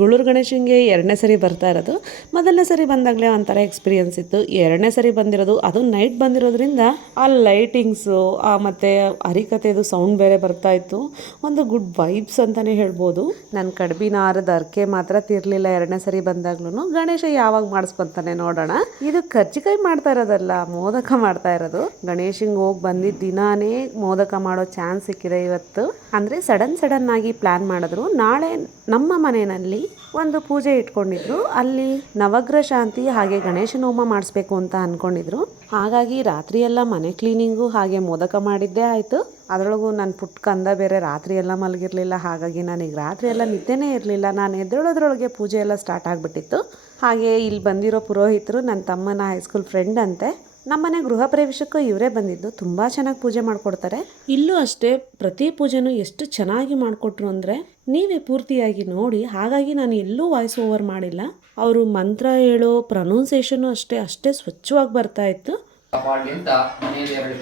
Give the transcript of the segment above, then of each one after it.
ಗುಳೂರು ಗಣೇಶನಿಗೆ ಎರಡನೇ ಸರಿ ಬರ್ತಾ ಇರೋದು. ಮೊದಲನೇ ಸರಿ ಬಂದಾಗಲೇ ಒಂಥರ ಎಕ್ಸ್ಪೀರಿಯನ್ಸ್ ಇತ್ತು. ಎರಡನೇ ಸರಿ ಬಂದಿರೋದು, ಅದು ನೈಟ್ ಬಂದಿರೋದ್ರಿಂದ ಆ ಲೈಟಿಂಗ್ಸು ಮತ್ತು ಹರಿಕತೆದು ಸೌಂಡ್ ಬೇರೆ ಬರ್ತಾ ಇತ್ತು. ಒಂದು ಗುಡ್ ವೈಬ್ಸ್ ಅಂತಲೇ ಹೇಳ್ಬೋದು. ನನ್ನ ಕಡ್ಬಿನ ಆರದ ಅರ್ಕೆ ಮಾತ್ರ ತಿರ್ಲಿಲ್ಲ ಎರಡನೇ ಸರಿ ಬಂದಾಗ್ಲೂ ಗಣೇಶ ಯಾವಾಗ ಮಾಡಿಸ್ಕೊಂತಾನೆ ನೋಡೋಣ. ಇದು ಕರ್ಜಿಕಾಯಿ ಮಾಡ್ತಾ ಇರೋದಲ್ಲ, ಮೋದಕ ಮಾಡ್ತಾ ಇರೋದು. ಗಣೇಶಂಗೆ ಹೋಗಿ ಬಂದಿದ್ದ ದಿನಾನೇ ಮೋದಕ ಮಾಡೋ ಚಾನ್ಸ್ ಸಿಕ್ಕಿದೆ ಇವತ್ತು. ಅಂದರೆ ಸಡನ್ ಸಡನ್ ಆಗಿ ಪ್ಲ್ಯಾನ್ ಮಾಡಿದ್ರು. ನಾಳೆ ನಮ್ಮ ಮನೆಯಲ್ಲಿ ಒಂದು ಪೂಜೆ ಇಟ್ಕೊಂಡಿದ್ರು. ಅಲ್ಲಿ ನವಗ್ರಹ ಶಾಂತಿ ಹಾಗೆ ಗಣೇಶನ ಹೋಮ ಮಾಡಿಸ್ಬೇಕು ಅಂತ ಅಂದ್ಕೊಂಡಿದ್ರು ಹಾಗಾಗಿ ರಾತ್ರಿ ಎಲ್ಲ ಮನೆ ಕ್ಲೀನಿಂಗು ಹಾಗೆ ಮೋದಕ ಮಾಡಿದ್ದೇ ಆಯಿತು. ಅದರೊಳಗೂ ನನ್ನ ಪುಟ್ಟ ಕಂದ ಬೇರೆ ರಾತ್ರಿ ಎಲ್ಲ ಮಲಗಿರಲಿಲ್ಲ. ಹಾಗಾಗಿ ನನಗೆ ರಾತ್ರಿ ಎಲ್ಲ ನಿದ್ದೆನೇ ಇರಲಿಲ್ಲ. ನಾನು ಎದ್ದೇಳೋದ್ರೊಳಗೆ ಪೂಜೆ ಎಲ್ಲ ಸ್ಟಾರ್ಟ್ ಆಗಿಬಿಟ್ಟಿತ್ತು. ಹಾಗೆ ಇಲ್ಲಿ ಬಂದಿರೋ ಪುರೋಹಿತರು ನನ್ನ ತಮ್ಮನ ಹೈಸ್ಕೂಲ್ ಫ್ರೆಂಡ್ ಅಂತೆ. ನಮ್ಮನೆ ಗೃಹ ಪ್ರವೇಶಕ್ಕೂ ಇವರೇ ಬಂದಿದ್ದು ತುಂಬ ಚೆನ್ನಾಗಿ ಪೂಜೆ ಮಾಡಿಕೊಡ್ತಾರೆ. ಇಲ್ಲೂ ಅಷ್ಟೇ ಪ್ರತಿ ಪೂಜೆನೂ ಎಷ್ಟು ಚೆನ್ನಾಗಿ ಮಾಡಿಕೊಟ್ರು ಅಂದರೆ ನೀವೇ ಪೂರ್ತಿಯಾಗಿ ನೋಡಿ ಹಾಗಾಗಿ ನಾನು ಎಲ್ಲೂ ವಾಯ್ಸ್ ಓವರ್ ಮಾಡಿಲ್ಲ. ಅವರು ಮಂತ್ರ ಹೇಳೋ ಪ್ರೊನೌನ್ಸಿಯೇಷನು ಅಷ್ಟೇ ಅಷ್ಟೇ ಸ್ವಚ್ಛವಾಗಿ ಬರ್ತಾ ಇತ್ತು. ಅಂತ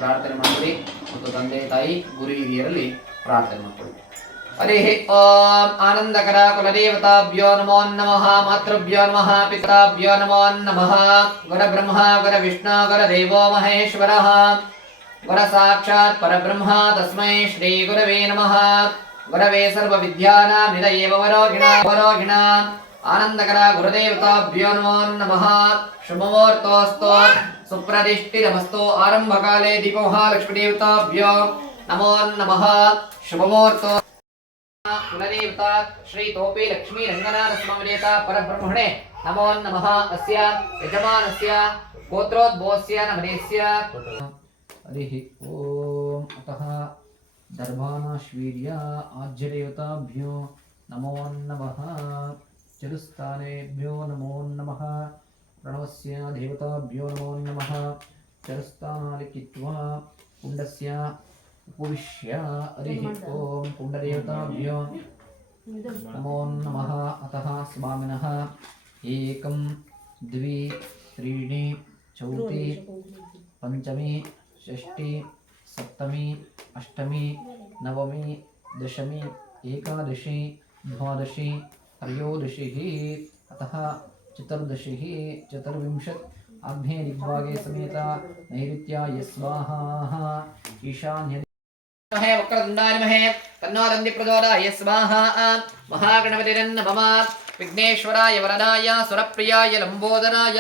ಪ್ರಾರ್ಥನೆ ಮಾಡಿರಿ ಮತ್ತು ತಂದೆ ತಾಯಿ ಗುರು ಹಿರಿಯರಲ್ಲಿ ಪ್ರಾರ್ಥನೆ ಮಾಡಿಕೊಳ್ಳಿ. ಹರಿ ಓಂ ಆನಂದಕರ ಕುಲದೇವತಾಭ್ಯೋ ನಮೋ ನಮಃ ಮಾತೃಭ್ಯೋ ನಮಃ ಪಿತಾಭ್ಯೋ ನಮೋ ನಮಃ ಗುರ ಬ್ರಹ್ಮ ಗುರ ವಿಷ್ಣು ಗುರ ದೇವೋ ಮಹೇಶ್ವರ ಗುರ ಸಾಕ್ಷಾತ್ ಪರಬ್ರಹ್ಮ ತಸ್ಮೈ ಶ್ರೀ ಗುರವೇ ನಮಃ ಗುರವೇ ಸರ್ವ ವಿದ್ಯಾನಾಂ ನಿಧಯೇ ವರೋಗಿಣ ವರೋಗಿಣ ಆನಂದಕರ ಗುರುದೇವತಾಭ್ಯೋ ನಮೋ ನಮಃ कुलदेवता श्री लक्ष्मी परब्रह्मणे नमः अस्य यजमानस्य गोत्रोद्भवस्य नमनेस्य हरिः अतः आज्यदेवताभ्यो नमो नमः। चतुस्थानेभ्यो नमो नमः। प्रणवस्य देवताभ्यो नमो नमः। कुण्डस्य उपविश्य हरिः ॐ कुण्डदेवताभ्यो नमो नमः। अतः स्वामिनः एकं द्वि त्रीणि चौति पञ्चमी षष्टि सप्तमी अष्टमी नवमी दशमी एकादशी द्वादशी त्रयोदशिः अतः चतुर्दशिः चतुर्विंशत् आग्नेय दिग्भागे समेता नैऋत्याय स्वाहा। ईशान्य విద్మహే వక్రతుండానిమహే తన్నోదంది ప్రచోదాయ స్వాహ మహాగణపతిరన్నమ విఘ్నేశ్వరాయ వరదాయ సురప్రియాయ లంబోదరాయ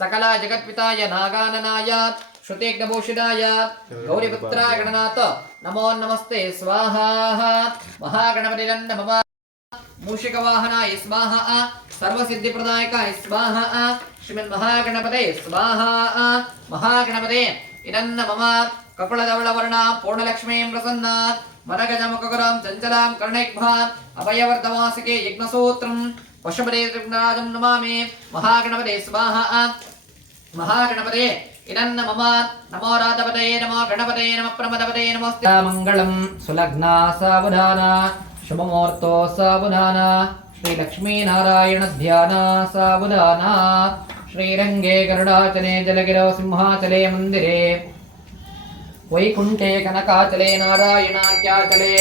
సకల జగత్పితాయ నాగాననాయ శృతిఘ్నభూషిణాయ గౌరీపుత్రాయ గణనాథ నమో నమస్తే స్వాహ మహాగణపతిరన్నమ మూషికవాహనాయ స్వాహ సర్వసిద్ధిప్రదాయకాయ స్వాహ శ్రీమన్మహాగణపతే స్వాహ మహాగణపతే ఇదన్న మమ కకుళధవళవర్ణా పూర్ణలక్ష్మీం ప్రసన్నాత్ వరగజముఖగురాం చంచలాం కర్ణేగ్భాత్ అభయవర్ధవాసికే యజ్ఞసూత్రం వశుపదే త్రిపురాజం నమామి మహాగణపతే స్వాహ మహాగణపతే ఇదన్న మమ నమో రాధపదే నమో గణపతే నమ ప్రమదపదే నమస్తే మంగళం సులగ్నా సావధాన శుభమూర్తో సావధాన శ్రీ లక్ష్మీనారాయణ ధ్యాన సావధాన శ్రీరంగే గరుడాచనే జలగిరో సింహాచలే మందిరే वैकुण्ठे कनकाचले नारायणाख्याचले।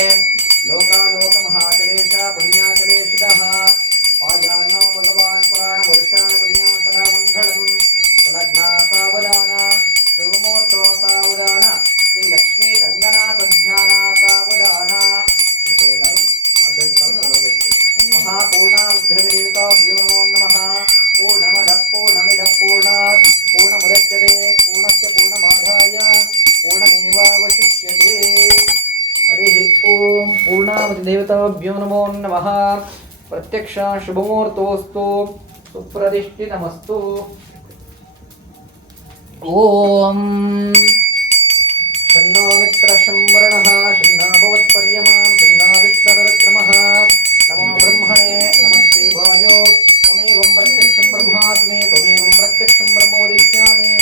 लोकालोकमहाचले च पुण्याचले शिरः पाजानो भगवान् पुराणपुरुषा पुण्या सदा मङ्गलम् सलग्ना सावधाना सावधान। पूर्णावतिदेवताभ्यो नमो नमः प्रत्यक्ष शुभमुहूर्तोऽस्तु सुप्रतिष्ठितमस्तु ॐ। शन्नो मित्रशंवरणः शन्ना भवत्पर्यमां शन्ना विष्णुरक्रमः नमो ब्रह्मणे, नमस्ते भवायो त्वमेवं प्रत्यक्षं ब्रह्मास्मि, त्वमेवं प्रत्यक्षं ब्रह्म वदिष्यामि।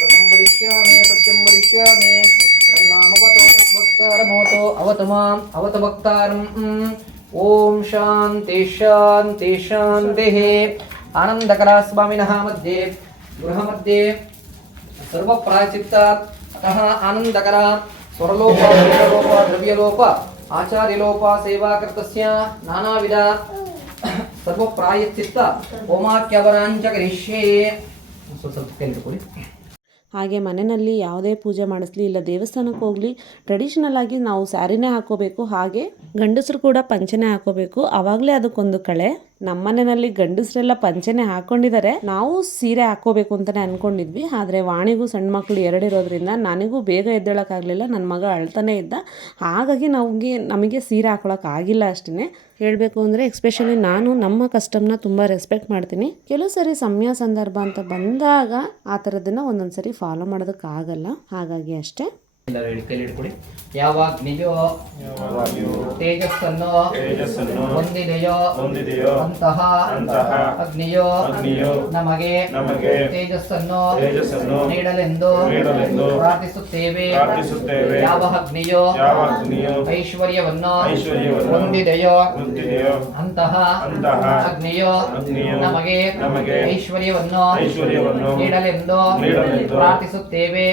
व्रतं वदिष्यामि, सत्यं वदिष्यामि। ನಮಸ್ಕಾರಮೋತು ಅವತಮಾಂ ಅವತಮಕ್ತಾರಂ ಓಂ ಶಾಂತಿ ಶಾಂತಿ, ಶಾಂತಿಃ. ಆನಂದಕರಾಸ್ವಾಮಿನಃ ಮಧ್ಯೆ ಗೃಹಮಧ್ಯೆ ಸರ್ವಪ್ರಾಚಿತ್ತ ಅತಃ ಆನಂದಕರ, ಸ್ವರಲೋಪ, ದ್ರವ್ಯಲೋಪ ದ್ರವ್ಯಲೋಪ, ಆಚಾರ್ಯಲೋಪ ಸೇವಾಕೃತಸ್ಯ ನಾನಾವಿಧ ಸರ್ವಪ್ರಾಯಶ್ಚಿತ್ತ ಹೋಮಾಕ್ಯವರಾಂಚ ಕರಿಷ್ಯೆ ಸ್ವಲ್ಪ ಸ್ವಲ್ಪ ಕೊಡಿ ಹಾಗೆ ಮನೆಯಲ್ಲಿ ಯಾವುದೇ ಪೂಜೆ ಮಾಡಿಸ್ಲಿ ಇಲ್ಲ, ದೇವಸ್ಥಾನಕ್ಕೆ ಹೋಗಲಿ ಟ್ರೆಡಿಷನಲ್ ಆಗಿ ನಾವು ಸ್ಯಾರಿನೇ ಹಾಕೋಬೇಕು, ಹಾಗೆ ಗಂಡಸರು ಕೂಡ ಪಂಚನೆ ಹಾಕೋಬೇಕು. ಆವಾಗಲೇ ಅದಕ್ಕೊಂದು ಕಳೆ. ನಮ್ಮ ಮನೆಯಲ್ಲಿ ಗಂಡಸರೆಲ್ಲ ಪಂಚನೆ ಹಾಕೊಂಡಿದ್ದಾರೆ. ನಾವು ಸೀರೆ ಹಾಕೋಬೇಕು ಅಂತಲೇ ಅನ್ಕೊಂಡಿದ್ವಿ. ಆದರೆ ವಾಣಿಗೂ ಸಣ್ಣ ಮಕ್ಕಳು ಎರಡಿರೋದ್ರಿಂದ ನನಗೂ ಬೇಗ ಎದ್ದೇಳೋಕ್ಕಾಗಲಿಲ್ಲ. ನನ್ನ ಮಗ ಅಳ್ತಾನೆ ಇದ್ದ. ಹಾಗಾಗಿ ನಮಗೆ ನಮಗೆ ಸೀರೆ ಹಾಕೊಳಕ್ಕಾಗಿಲ್ಲ ಅಷ್ಟೇ ಹೇಳಬೇಕು ಅಂದರೆ ಎಕ್ಸ್ಪೆಷಲಿ ನಾನು ನಮ್ಮ ಕಸ್ಟಮ್ನ ತುಂಬ ರೆಸ್ಪೆಕ್ಟ್ ಮಾಡ್ತೀನಿ. ಕೆಲವು ಸರಿ ಸಮಯ ಸಂದರ್ಭ ಅಂತ ಬಂದಾಗ ಆ ಥರದ್ದನ್ನು ಒಂದೊಂದು ಸರಿ ಫಾಲೋ ಮಾಡೋದಕ್ಕಾಗಲ್ಲ. ಹಾಗಾಗಿ ಅಷ್ಟೇ. ಎಲ್ಲರೂ ಹೇಳಿ ಕೈಲಿ ಹಿಡ್ಕೊಳ್ಳಿ ಯಾವಾಗ್ನಿಯೋ ತೇಜಸ್ಸನ್ನು ಹೊಂದಿದೆಯೋ? ಅಂತಹ ಅಗ್ನಿಯೋ? ನಮಗೆ ತೇಜಸ್ಸನ್ನು ನೀಡಲೆಂದು ಪ್ರಾರ್ಥಿಸುತ್ತೇವೆ. ಯಾವ ಅಗ್ನಿಯೋ? ಯಾವ ಅಗ್ನಿಯು? ಐಶ್ವರ್ಯವನ್ನು ಹೊಂದಿದೆಯೋ? ಅಂತಹ ಅಗ್ನಿಯೋ? ನಮಗೆ ಐಶ್ವರ್ಯವನ್ನು ನೀಡಲೆಂದು ಪ್ರಾರ್ಥಿಸುತ್ತೇವೆ.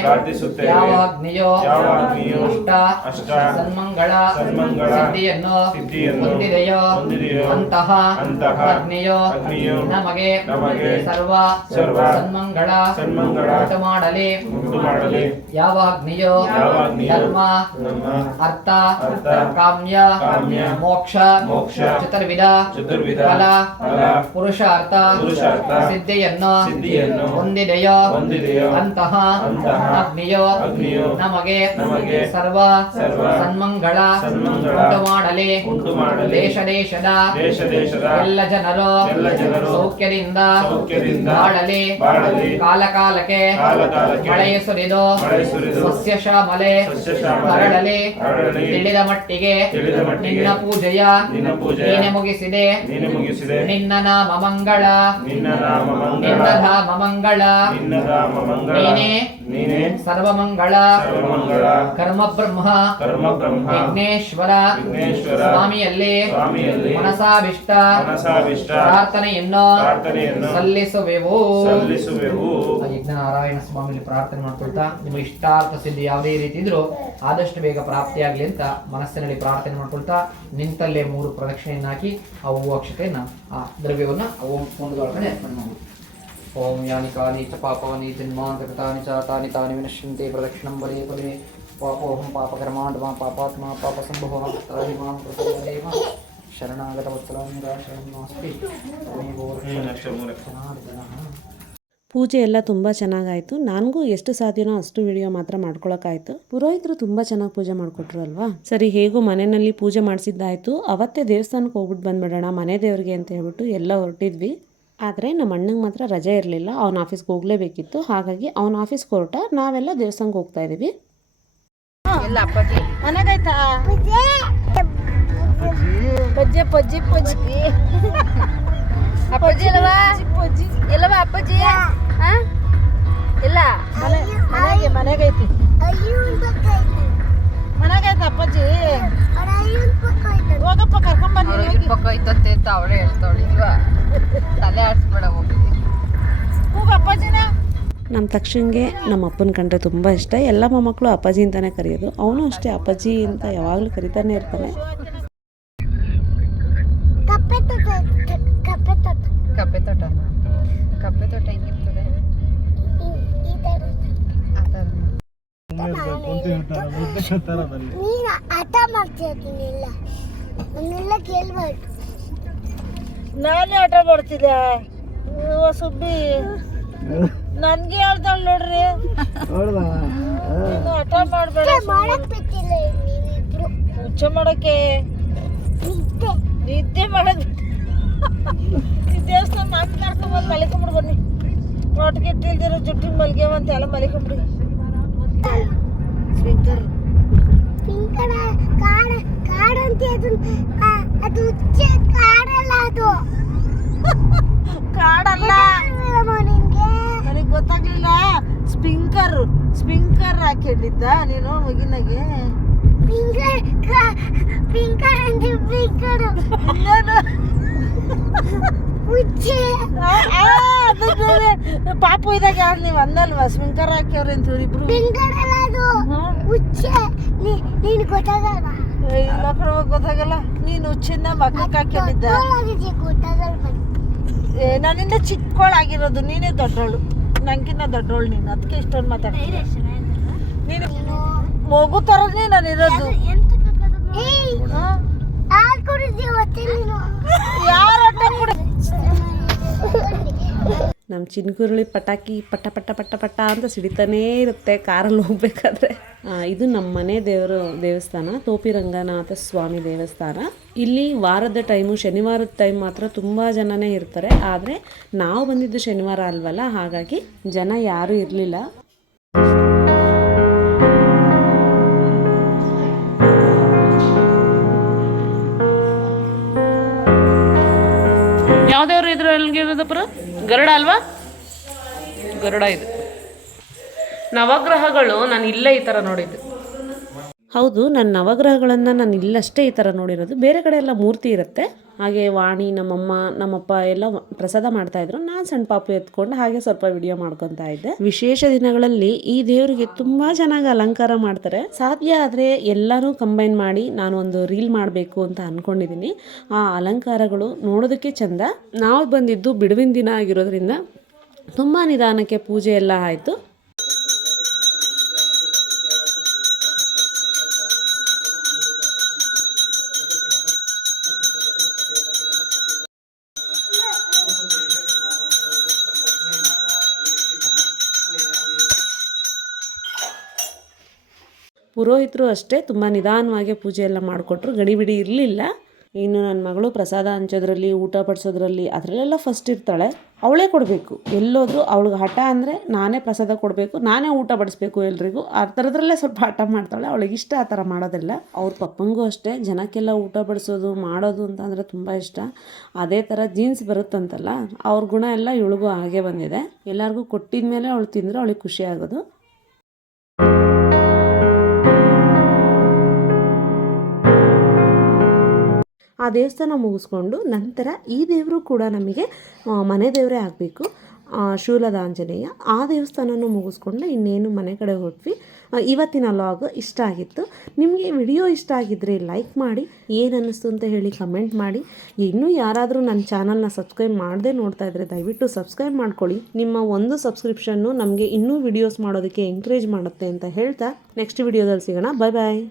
ಯಾವ ಅಗ್ನಿಯೋ? ಯಾವ ಅಗ್ನಿಯು ಅಷ್ಟ. ಅಷ್ಟ ಸನ್ಮಂಗಳ ಸನ್ಮಂಗಳ ಸಿದ್ಧಿಯನ್ನು ಸಿದ್ಧಿಯನ್ನು ಹೊಂದಿದೆಯೋ? ಹೊಂದಿದೆಯೋ? ಅಂತಹ ಅಂತಹ ಅಗ್ನಿಯೋ? ಅಗ್ನಿಯು? ನಮಗೆ ನಮಗೆ ಸರ್ವ ಸರ್ವ ಸನ್ಮಂಗಳ ಸನ್ಮಂಗಳ ಉಂಟು ಮಾಡಲಿ. ಉಂಟು ಮಾಡಲಿ. ಯಾವ ಅಗ್ನಿಯೋ ಯಾವ ಅಗ್ನಿಯು ಧರ್ಮ ಅರ್ಥ ಅರ್ಥ ಕಾಮ್ಯ ಕಾಮ್ಯ ಮೋಕ್ಷ ಮೋಕ್ಷ ಚತುರ್ವಿಧ ಚತುರ್ವಿಧ ಫಲ ಫಲ ಪುರುಷಾರ್ಥ ಪುರುಷಾರ್ಥ ಸಿದ್ಧಿಯನ್ನು ಸಿದ್ಧಿಯನ್ನು ಹೊಂದಿದೆಯೋ? ಹೊಂದಿದೆಯೋ? ಅಂತಹ ಅಂತಹ ಅಗ್ನಿಯೋ? ಅಗ್ನಿಯು? ನಮಗೆ ನಮಗೆ ಸರ್ವ ಸರ್ವ ಸನ್ಮಂಗಳ ಉಂಟು ಮಾಡಲಿ ದೇಶ ದೇಶದ ದೇಶ ದೇಶದ ಎಲ್ಲ ಜನರು ಎಲ್ಲ ಜನರು ಸೌಖ್ಯದಿಂದ ಬಾಳಲಿ. ಕಾಲ ಕಾಲಕ್ಕೆ ಕಾಲ ಕಾಲಕ್ಕೆ ಮಳೆಯ ಸುರಿದು ಸಸ್ಯ ಶ್ಯಾಮಲೆ ಶ್ಯಾಮಲೆ ಹರಡಲಿ. ತಿಳಿದ ಮಟ್ಟಿಗೆ ತಿಳಿದ ಮಟ್ಟಿಗೆ ನಿನ್ನ ಪೂಜೆಯ ನೀನೆ ಮುಗಿಸಿದೆ. ನೀನೆ ಮುಗಿಸಿದೆ. ನಿನ್ನ ನಾಮ ಮಂಗಳ ನಿನ್ನ ಧಾಮ ಮಂಗಳ ನಿನ್ನ ನಾಮ ಮಂಗಳ ನೀನೇ ನೀನೇ? ಸರ್ವಮಂಗಳ ಸರ್ವಮಂಗಳ ಕರ್ಮ ಬ್ರಹ್ಮ ಕರ್ಮ ಬ್ರಹ್ಮ ವಿಘ್ನೇಶ್ವರ ವಿಘ್ನೇಶ್ವರ ಸ್ವಾಮಿಯಲ್ಲಿ ಸ್ವಾಮಿಯಲ್ಲಿ ಮನಸಾಭಿಷ್ಟ ಮನಸಾಭಿಷ್ಟ ಪ್ರಾರ್ಥನೆಯನ್ನು ಪ್ರಾರ್ಥನೆಯನ್ನು ಸಲ್ಲಿಸುವೆವು. ಸಲ್ಲಿಸುವೆವು. ನಾರಾಯಣ ಸ್ವಾಮಿಲಿ ಪ್ರಾರ್ಥನೆ ಮಾಡ್ಕೊಳ್ತಾ ನಿಮ್ಮ ಇಷ್ಟಾರ್ಥ ಸಿದ್ಧಿ ಯಾವುದೇ ರೀತಿ ಇದ್ರೂ ಆದಷ್ಟು ಬೇಗ ಪ್ರಾಪ್ತಿಯಾಗಲಿ ಅಂತ ಮನಸ್ಸಿನಲ್ಲಿ ಪ್ರಾರ್ಥನೆ ಮಾಡ್ಕೊಳ್ತಾ ನಿಂತಲ್ಲೇ ಮೂರು ಪ್ರದಕ್ಷಿಣೆಯನ್ನು ಹಾಕಿ ಆ ಹೂವು ಅಕ್ಷತೆಯನ್ನ ಆ ದ್ರವ್ಯವನ್ನು ಆ ಒಂದು ಅರ್ಪಣೆ ಮಾಡಿ ಓಂ ಯಾನಿ ಕಾನಿ ಚ ಪಾಪಾನಿ ಜನ್ಮಾಂತಕೃತಾನಿ ಚ ತಾನಿ ತಾನಿ ವಿನಶ್ಯಂತೆ ಪ್ರದಕ್ಷಿಣಂ ಬಲೇ ಬಲೇ ಪಾಪೋಹಂ ಪಾಪಕರ್ಮಾಂಡ ಪಾಪಾತ್ಮ ಪಾಪ ಸಂಭವ ತಾಯಿ ಮಾಂ ಪ್ರಸನ್ನದೇವ ಶರಣಾಗತ ವತ್ಸಲಾಮಿ ಶರಣಂ ನಾಸ್ತಿ ತ್ವಮೇವ ರಕ್ಷಣಾರ್ಜನಃ. ಪೂಜೆ ಎಲ್ಲ ತುಂಬ ಚೆನ್ನಾಗಾಯಿತು. ನನಗೂ ಎಷ್ಟು ಸಾಧ್ಯನೋ ಅಷ್ಟು ವಿಡಿಯೋ ಮಾತ್ರ ಮಾಡ್ಕೊಳಕ್ಕಾಯಿತು. ಪುರೋಹಿತರು ತುಂಬ ಚೆನ್ನಾಗಿ ಪೂಜೆ ಮಾಡಿಕೊಟ್ರು ಅಲ್ವಾ? ಸರಿ ಹೇಗೂ ಮನೆಯಲ್ಲಿ ಪೂಜೆ ಮಾಡಿಸಿದ್ದಾಯಿತು. ಅವತ್ತೇ ದೇವಸ್ಥಾನಕ್ಕೆ ಹೋಗ್ಬಿಟ್ಟು ಬಂದ್ಬಿಡೋಣ ಮನೆ ದೇವರಿಗೆ ಅಂತ ಹೇಳ್ಬಿಟ್ಟು ಎಲ್ಲ ಹೊರಟಿದ್ವಿ. ಆದರೆ ನಮ್ಮ ಅಣ್ಣಂಗೆ ಮಾತ್ರ ರಜೆ ಇರಲಿಲ್ಲ. ಅವ್ನ ಆಫೀಸ್ಗೆ ಹೋಗಲೇಬೇಕಿತ್ತು. ಹಾಗಾಗಿ ಅವ್ನ ಆಫೀಸ್ ಹೊರಟ ನಾವೆಲ್ಲ ದೇವಸ್ಥಾನಕ್ಕೆ ಹೋಗ್ತಾ ಇದ್ದೀವಿ ಎಲ್ಲ ಅಪ್ಪಾಜಿ. ಮನೆಗಾಯ್ತಾ ಪಜ್ಜಿ ಪಜ್ಜಿ ಪಜ್ಜಿ ಅಪ್ಪಾಜಿ ಅಲ್ಲವಾ? ಪಜ್ಜಿ ಎಲ್ಲವಾ ಅಪ್ಪಾಜಿ? ಹಾ ಇಲ್ಲ. ಮನೆ ಮನೆಗೆ ಮನೆಗೈತಿ. ಮನೆಗೈತ ಅಪ್ಪಾಜಿ. ಹೋಗಪ್ಪ ಕರ್ಕೊಂಬನ್ನಿ ಪಕ್ಕ ಐತತ್ತೆ ಅಂತ ಅವಳೇ ಹೇಳ್ತಾವಳು ಇಲ್ವಾ ತಲೆ ಆಡಿಸ್ಬೇಡ ಹೋಗಿ. ಹೋಗ ಅಪ್ಪಾಜಿನ. ನಮ್ಮ ತಕ್ಷಣಗೆ ನಮ್ಮ ಅಪ್ಪನ ಕಂಡ್ರೆ ತುಂಬ ಇಷ್ಟ. ಎಲ್ಲ ಮೊಮ್ಮಕ್ಕಳು ಅಪ್ಪಾಜಿ ಅಂತಲೇ ಕರೆಯೋದು. ಅವನು ಅಷ್ಟೇ ಅಪ್ಪಾಜಿ ಅಂತ ಯಾವಾಗಲೂ ಕರಿತಾನೆ ಇರ್ತಾನೆ. ಕಪ್ಪೆ ತೋಟ ಕಪ್ಪೆ ತೋಟ ಹೆಂಗಿರ್ತದೆ? ನೀನು ಆಟ ಮಾಡ್ತಿದ್ದೀನಿಲ್ಲ ಅವನ್ನೆಲ್ಲ ಕೇಳ್ಬಾರ್ದು. ನಾನೇ ಆಟ ಮಾಡ್ತಿದ್ದೆ. ಓ ಸುಬ್ಬಿ. ನನ್ಗೆ ಹೇಳ್ತಾಳ ನೋಡ್ರಿ. ನೀನು ಆಟ ಮಾಡ್ಬೇಡ ಮಾಡಕ್ ಬಿಟ್ಟಿಲ್ಲ ನೀವಿಬ್ರು. ಹುಚ್ಚ ಮಾಡಕ್ಕೆ. ನಿದ್ದೆ. ನಿದ್ದೆ ಮಾಡಕ್ ದೇವಸ್ಥಾನ ಮಾತು ಮಾಡ್ಕೊಂಬಂದು ಮಲಿಕೊಂಬಿಡು ಬನ್ನಿ. ಒಟ್ಟಿಗೆ ಇಟ್ಟಿಲ್ದಿರೋ ಜುಟ್ಟಿಗೆ ಮಲ್ಗ್ಯಾವಂತ ಎಲ್ಲ ಮಲಿಕೊಂಬಿಡಿ. ಸ್ಪೀಕರ್ ಪಿಂಕಣ ಕಾಡ ಅಂತ ಅದು ಅದು ಹುಚ್ಚೆ ಕಾಡಲ್ಲ ಅದು. ಕಾಡಲ್ಲ. ನಿನ್ಗೆ? ನನಗೆ ಗೊತ್ತಾಗ್ಲಿಲ್ಲ. ಸ್ಪಿಂಕರ್ ಸ್ಪಿಂಕರ್ ಹಾಕಿಟ್ಟಿದ್ದ ನೀನು ಮಗಿನಾಗೆ. ಪಿಂಕರ್ ಕಾ- ಪಿಂಕರ್ ಅಂದ್ರೆ ಪಿಂಕರ್ ಇನ್ನೇನು? ಹುಚ್ಚೆ. ಆ, ಆ, ಅದು ಬೇರೆ. ಪಾಪು ಇದಾಗ ನೀವು ಅಂದಲ್ವಾ? ಸ್ಪಿಂಕರ್ ಹಾಕ್ಯವ್ರೆ ಅಂತ ಇಬ್ರು? ಪಿಂಕರ್ ಅಲ್ಲ ಅದು. ಹುಚ್ಚೆ ನೀ- ನೀನು ಗೊತ್ತಾಗಲ್ಲ ಕಣವ್ವ, ಗೊತ್ತಾಗಲ್ಲ ನೀನು ಹುಚ್ಚಿಂದ ಮಕ್ಕಕ್ಕೆ ಗೊತ್ತಾಗಲ್ಲ ನನ್ನಿಂದ ಚಿಕ್ಕವಳಾಗಿರೋದು ನೀನೇ ದೊಡ್ಡವಳು ನಂಗಿನ್ನ ದೊಡ್ಡೋಳು ನೀನು ಅದಕ್ಕೆ ಇಷ್ಟೊಂದು ಮಾತಾಡ್ತೀನಿ ನೀನು ಮಗು ತರನೇ ನಾನು ಇರೋದು ಯಾರ ಕೂಡ ನಮ್ಮ ಚಿನ್ಕುರುಳಿ ಪಟಾಕಿ ಪಟ ಪಟ ಪಟ ಪಟ ಅಂತ ಸಿಡಿತಾನೇ ಇರುತ್ತೆ, ಕಾರಲ್ಲಿ ಹೋಗ್ಬೇಕಾದ್ರೆ. ಇದು ನಮ್ಮ ಮನೆ ದೇವರು ದೇವಸ್ಥಾನ, ತೋಪಿ ರಂಗನಾಥ ಸ್ವಾಮಿ ದೇವಸ್ಥಾನ. ಇಲ್ಲಿ ವಾರದ ಟೈಮು, ಶನಿವಾರದ ಟೈಮ್ ಮಾತ್ರ ತುಂಬ ಜನನೇ ಇರ್ತಾರೆ. ಆದರೆ ನಾವು ಬಂದಿದ್ದು ಶನಿವಾರ ಅಲ್ವಲ್ಲ, ಹಾಗಾಗಿ ಜನ ಯಾರೂ ಇರಲಿಲ್ಲ. ಯಾವ್ದೇವ್ರು ಇದ್ರ ಎಲ್ಲಿಗಿರೋದಪ್ಪರ ಗರುಡ ಅಲ್ವಾ? ಗರುಡ ಇದು. ನವಗ್ರಹಗಳು ನಾನು ಇಲ್ಲೇ ಈ ಥರ ನೋಡಿದ್ದು. ಹೌದು ನನ್ನ ನವಗ್ರಹಗಳನ್ನು ನಾನು ಇಲ್ಲಷ್ಟೇ ಈ ಥರ ನೋಡಿರೋದು. ಬೇರೆ ಕಡೆ ಎಲ್ಲ ಮೂರ್ತಿ ಇರುತ್ತೆ. ಹಾಗೆ ವಾಣಿ, ನಮ್ಮಮ್ಮ, ನಮ್ಮಪ್ಪ ಎಲ್ಲ ಪ್ರಸಾದ ಮಾಡ್ತಾಯಿದ್ರು ನಾನು ಸಣ್ಣ ಪಾಪು ಎತ್ಕೊಂಡು ಹಾಗೆ ಸ್ವಲ್ಪ ವಿಡಿಯೋ ಮಾಡ್ಕೊತಾ ಇದ್ದೆ. ವಿಶೇಷ ದಿನಗಳಲ್ಲಿ ಈ ದೇವರಿಗೆ ತುಂಬ ಚೆನ್ನಾಗಿ ಅಲಂಕಾರ ಮಾಡ್ತಾರೆ. ಸಾಧ್ಯ ಆದರೆ ಎಲ್ಲರೂ ಕಂಬೈನ್ ಮಾಡಿ ನಾನು ಒಂದು ರೀಲ್ ಮಾಡಬೇಕು ಅಂತ ಅಂದ್ಕೊಂಡಿದ್ದೀನಿ ಆ ಅಲಂಕಾರಗಳು ನೋಡೋದಕ್ಕೆ ಚಂದ. ನಾವು ಬಂದಿದ್ದು ಬಿಡುವಿನ ದಿನ ಆಗಿರೋದ್ರಿಂದ ತುಂಬ ನಿಧಾನಕ್ಕೆ ಪೂಜೆ ಎಲ್ಲ ಆಯಿತು. ಪುರೋಹಿತರು ಅಷ್ಟೇ ತುಂಬ ನಿಧಾನವಾಗಿ ಪೂಜೆ ಎಲ್ಲ ಮಾಡಿಕೊಟ್ರು. ಗಡಿಬಿಡಿ ಇರಲಿಲ್ಲ. ಇನ್ನು ನನ್ನ ಮಗಳು ಪ್ರಸಾದ ಹಂಚೋದ್ರಲ್ಲಿ, ಊಟ ಪಡಿಸೋದ್ರಲ್ಲಿ ಅದರಲ್ಲೆಲ್ಲ ಫಸ್ಟ್ ಇರ್ತಾಳೆ. ಅವಳೇ ಕೊಡಬೇಕು. ಎಲ್ಲೋದ್ರೂ ಅವಳಿಗೆ ಹಠ ಅಂದರೆ ನಾನೇ ಪ್ರಸಾದ ಕೊಡಬೇಕು, ನಾನೇ ಊಟ ಬಡಿಸ್ಬೇಕು ಎಲ್ರಿಗೂ. ಆ ಥರದ್ರಲ್ಲೇ ಸ್ವಲ್ಪ ಹಠ ಮಾಡ್ತಾಳೆ. ಅವಳಿಗೆ ಇಷ್ಟ ಆ ಥರ ಮಾಡೋದಿಲ್ಲ. ಅವ್ರ ಪಪ್ಪಂಗೂ ಅಷ್ಟೇ. ಜನಕ್ಕೆಲ್ಲ ಊಟ ಬಡಿಸೋದು, ಮಾಡೋದು ಅಂತಂದರೆ ತುಂಬ ಇಷ್ಟ. ಅದೇ ಥರ ಜೀನ್ಸ್ ಬರುತ್ತಂತಲ್ಲ, ಅವ್ರ ಗುಣ ಎಲ್ಲ ಇವಳಿಗೂ ಹಾಗೆ ಬಂದಿದೆ. ಎಲ್ಲರಿಗೂ ಕೊಟ್ಟಿದ ಮೇಲೆ ಅವಳು ತಿಂದರೆ ಅವಳಿಗೆ ಖುಷಿ ಆಗೋದು. ಆ ದೇವಸ್ಥಾನ ಮುಗಿಸ್ಕೊಂಡು ನಂತರ ಈ ದೇವರು ಕೂಡ ನಮಗೆ ಮನೆ ದೇವರೇ ಆಗಬೇಕು. ಶೂಲದ ಆಂಜನೇಯ. ಆ ದೇವಸ್ಥಾನನೂ ಮುಗಿಸ್ಕೊಂಡು ಇನ್ನೇನು ಮನೆ ಕಡೆ ಹೊರಟ್ವಿ ಇವತ್ತಿನ ಲಾಗ್ ಇಷ್ಟ ಆಗಿತ್ತು. ನಿಮಗೆ ವಿಡಿಯೋ ಇಷ್ಟ ಆಗಿದ್ದರೆ ಲೈಕ್ ಮಾಡಿ, ಏನು ಅನ್ನಿಸ್ತು ಅಂತ ಹೇಳಿ ಕಮೆಂಟ್ ಮಾಡಿ. ಇನ್ನೂ ಯಾರಾದರೂ ನನ್ನ ಚಾನಲ್ನ ಸಬ್ಸ್ಕ್ರೈಬ್ ಮಾಡದೆ ನೋಡ್ತಾ ಇದ್ದರೆ ದಯವಿಟ್ಟು ಸಬ್ಸ್ಕ್ರೈಬ್ ಮಾಡ್ಕೊಳ್ಳಿ. ನಿಮ್ಮ ಒಂದು ಸಬ್ಸ್ಕ್ರಿಪ್ಷನ್ನು ನಮಗೆ ಇನ್ನೂ ವಿಡಿಯೋಸ್ ಮಾಡೋದಕ್ಕೆ ಎಂಕರೇಜ್ ಮಾಡುತ್ತೆ ಅಂತ ಹೇಳ್ತಾ ನೆಕ್ಸ್ಟ್ ವಿಡಿಯೋದಲ್ಲಿ ಸಿಗೋಣ. ಬಾಯ್ ಬಾಯ್